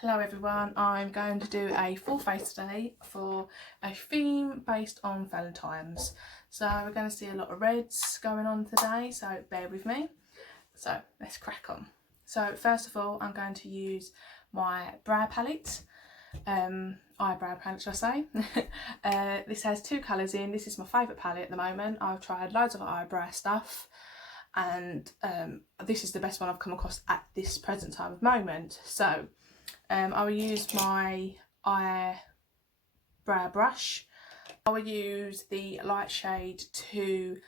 Hello everyone, I'm going to do a full face today for a theme based on Valentines. So we're going to see a lot of reds going on today, so bear with me. So let's crack on. So first of all, I'm going to use my brow palette, eyebrow palette should I say. This has two colours in. This is my favourite palette at the moment. I've tried loads of eyebrow stuff and this is the best one I've come across at this present time of moment. So I will use my eyebrow brush. I will use the light shade to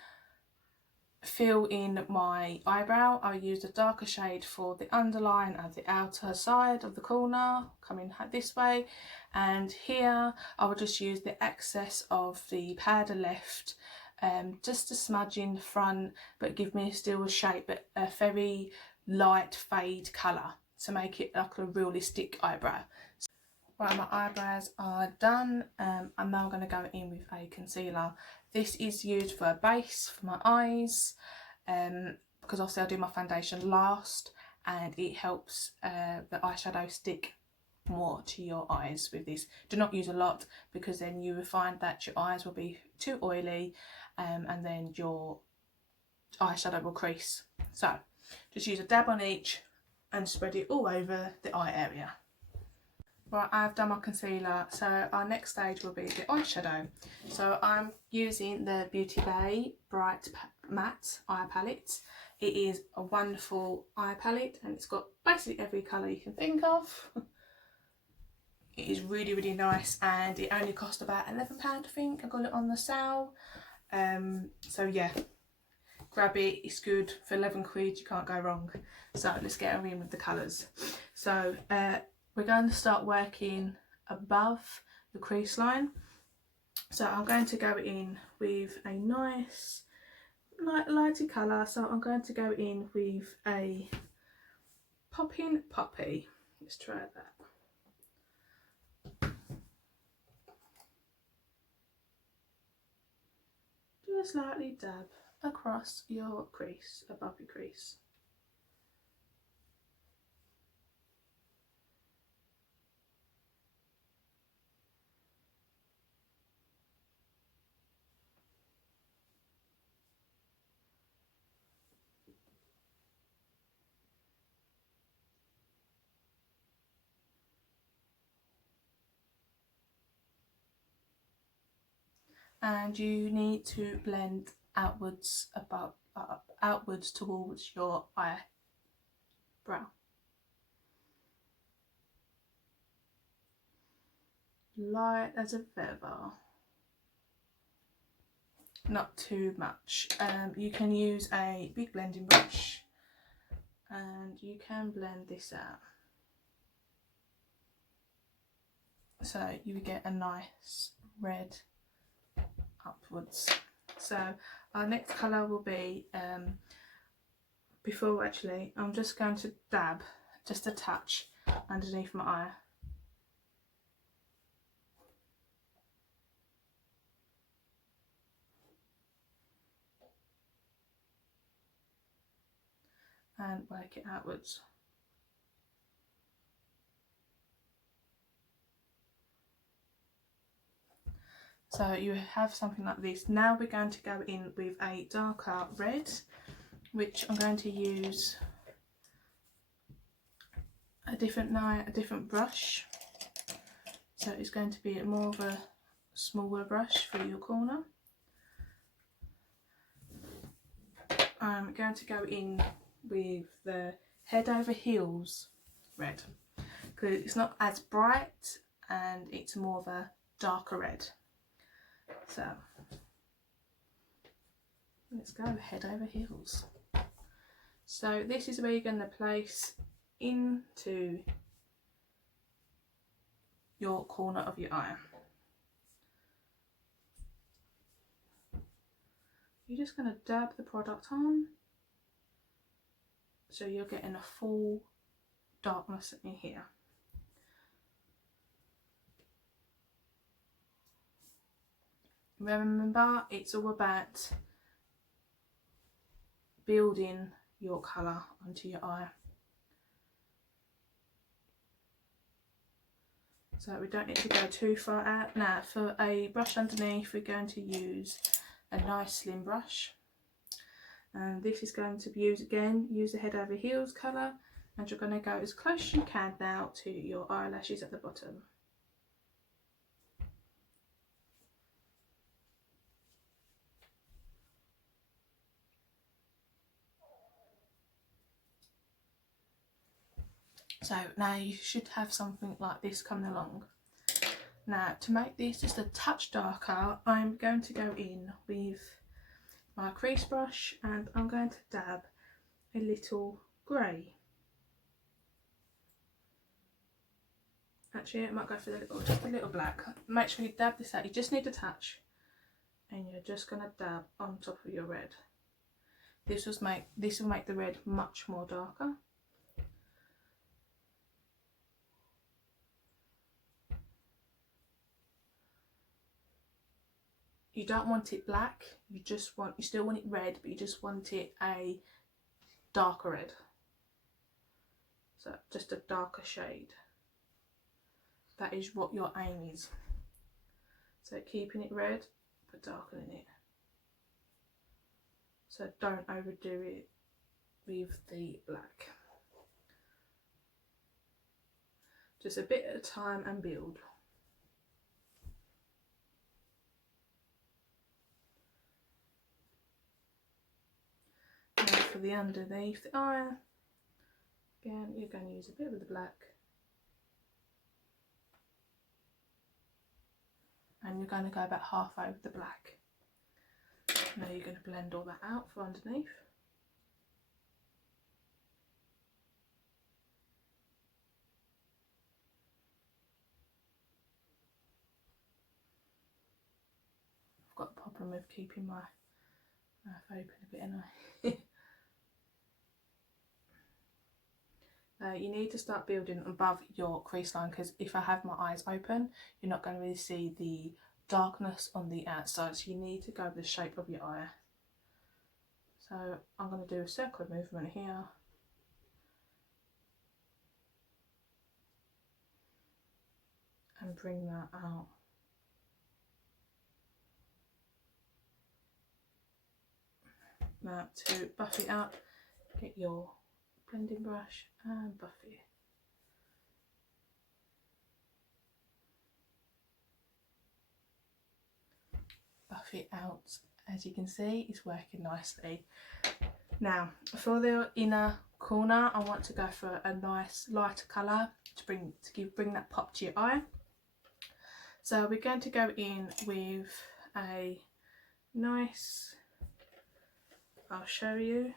fill in my eyebrow. I will use the darker shade for the underline and the outer side of the corner, coming this way. And here I will just use the excess of the powder left, just to smudge in the front, but give me still a shape, but a very light fade colour, to make it like a realistic eyebrow. Right, my eyebrows are done. I'm now going to go in with a concealer. This is used for a base for my eyes, because obviously I do my foundation last and it helps the eyeshadow stick more to your eyes with this. Do not use a lot, because then you will find that your eyes will be too oily, and then your eyeshadow will crease. So just use a dab on each and spread it all over the eye area. Right, I've done my concealer, so our next stage will be the eyeshadow. So I'm using the Beauty Bay Bright Matte Eye Palette. It is a wonderful eye palette and it's got basically every colour you can think of. It is really, really nice and it only cost about £11 I think. I got it on the sale. So yeah, grab it, it's good for 11 quid, you can't go wrong. So let's get her in with the colours. So we're going to start working above the crease line. So I'm going to go in with a nice lighty colour. So I'm going to go in with a Poppin' Poppy. Let's try that. Just lightly dab across your crease, above your crease. And you need to blend outwards, outwards towards your eyebrow. Light as a feather, not too much. You can use a big blending brush and you can blend this out, so you get a nice red upwards. So our next colour will be, before actually, I'm just going to dab just a touch underneath my eye. And work it outwards. So you have something like this. Now we're going to go in with a darker red, which I'm going to use a different brush. So it's going to be more of a smaller brush for your corner. I'm going to go in with the Head Over Heels red, because it's not as bright and it's more of a darker red. So let's go Head Over Heels. So this is where you're going to place into your corner of your eye. You're just going to dab the product on, so you're getting a full darkness in here. Remember, it's all about building your colour onto your eye. So we don't need to go too far out. Now for a brush underneath, we're going to use a nice slim brush. And this is going to be used again, use the head over heels colour, and you're going to go as close as you can now to your eyelashes at the bottom. So now you should have something like this coming along. Now to make this just a touch darker, I'm going to go in with my crease brush and I'm going to dab a little grey. Actually, it might go for just a little black. Make sure you dab this out. You just need a touch, and you're just going to dab on top of your red. This will make the red much more darker. You don't want it black. You still want it red, but you just want it a darker red. So just a darker shade. That is what your aim is. So keeping it red, but darkening it. So don't overdo it with the black. Just a bit at a time and build. Now for the underneath the eye, again you're going to use a bit of the black. And you're going to go about half over the black. Now you're going to blend all that out for underneath. I've got a problem with keeping my mouth open a bit anyway. You need to start building above your crease line, because if I have my eyes open, you're not going to really see the darkness on the outside, so you need to go with the shape of your eye. So I'm going to do a circular movement here. And bring that out. Now to buff it up, get your blending brush and buff it. Buff it out. As you can see, it's working nicely. Now for the inner corner, I want to go for a nice lighter colour to bring that pop to your eye. So we're going to go in with a nice, I'll show you.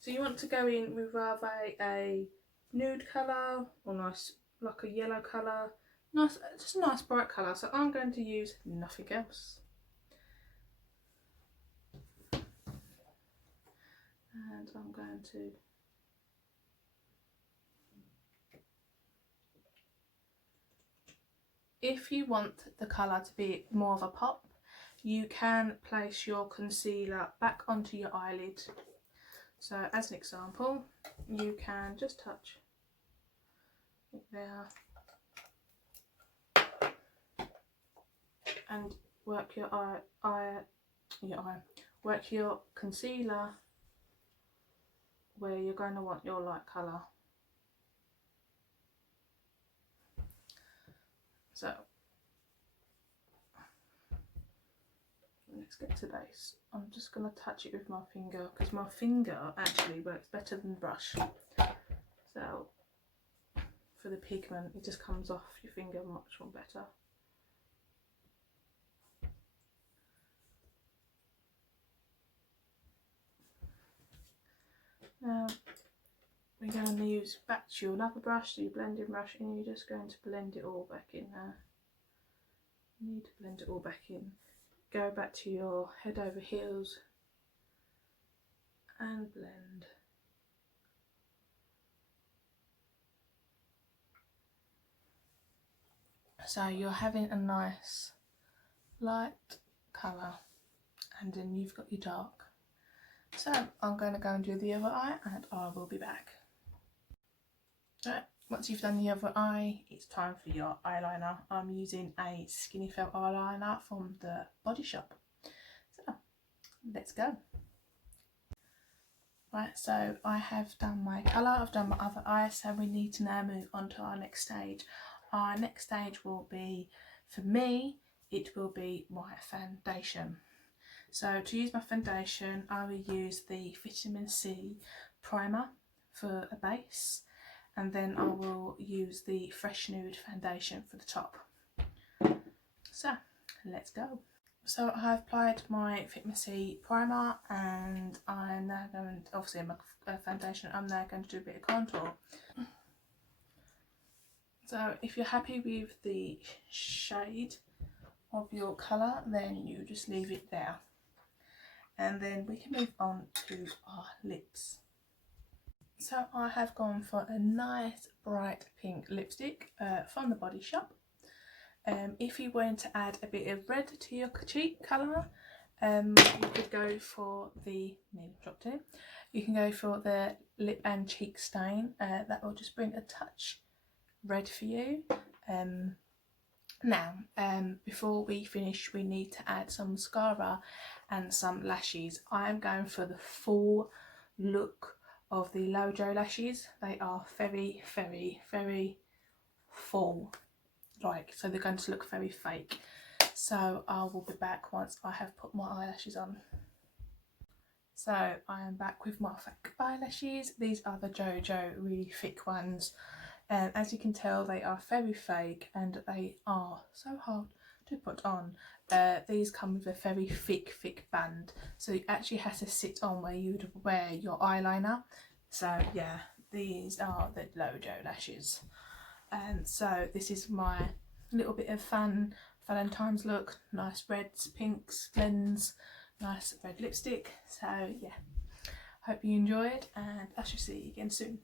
So you want to go in with rather a nude colour, or nice, like a yellow colour, nice, just a nice bright colour. So I'm going to use nothing else. And I'm going to if you want the colour to be more of a pop, you can place your concealer back onto your eyelid. So as an example, you can just touch it there and work your work your concealer where you're going to want your light colour. So let's get to base. I'm just going to touch it with my finger, because my finger actually works better than the brush. So for the pigment, it just comes off your finger much more better. Now we're going to use back to your another brush, so your blending brush, and you're just going to blend it all back in there. You need to blend it all back in. Go back to your head over heels and blend. So you're having a nice light colour, and then you've got your dark. So I'm going to go and do the other eye, and I will be back. Right, once you've done the other eye, it's time for your eyeliner. I'm using a skinny felt eyeliner from the Body Shop. So let's go. Right, so I have done my colour, I've done my other eye, so we need to now move on to our next stage. Our next stage will be, for me, it will be my foundation. So to use my foundation, I will use the Vitamin C primer for a base, and then I will use the Fresh Nude foundation for the top. So let's go. So I have applied my Vitamin C primer, and I'm now going to, obviously my foundation, I'm now going to do a bit of contour. So if you're happy with the shade of your colour, then you just leave it there. And then we can move on to our lips. So I have gone for a nice bright pink lipstick from the Body Shop. If you want to add a bit of red to your cheek colour, you could go for the, you can go for the lip and cheek stain. That will just bring a touch red for you. Now, before we finish, we need to add some mascara and some lashes. I am going for the full look of the Lujo lashes. They are very, very, very full. So they're going to look very fake. So I will be back once I have put my eyelashes on. So I am back with my fake eyelashes. These are the Jojo really thick ones. As you can tell, they are very fake and they are so hard to put on. These come with a very thick band, so you actually have to sit on where you would wear your eyeliner. So yeah, these are the Lujo lashes. And so this is my little bit of fun Valentine's look. Nice reds, pinks, blends, nice red lipstick. So yeah, hope you enjoyed, and I shall see you again soon.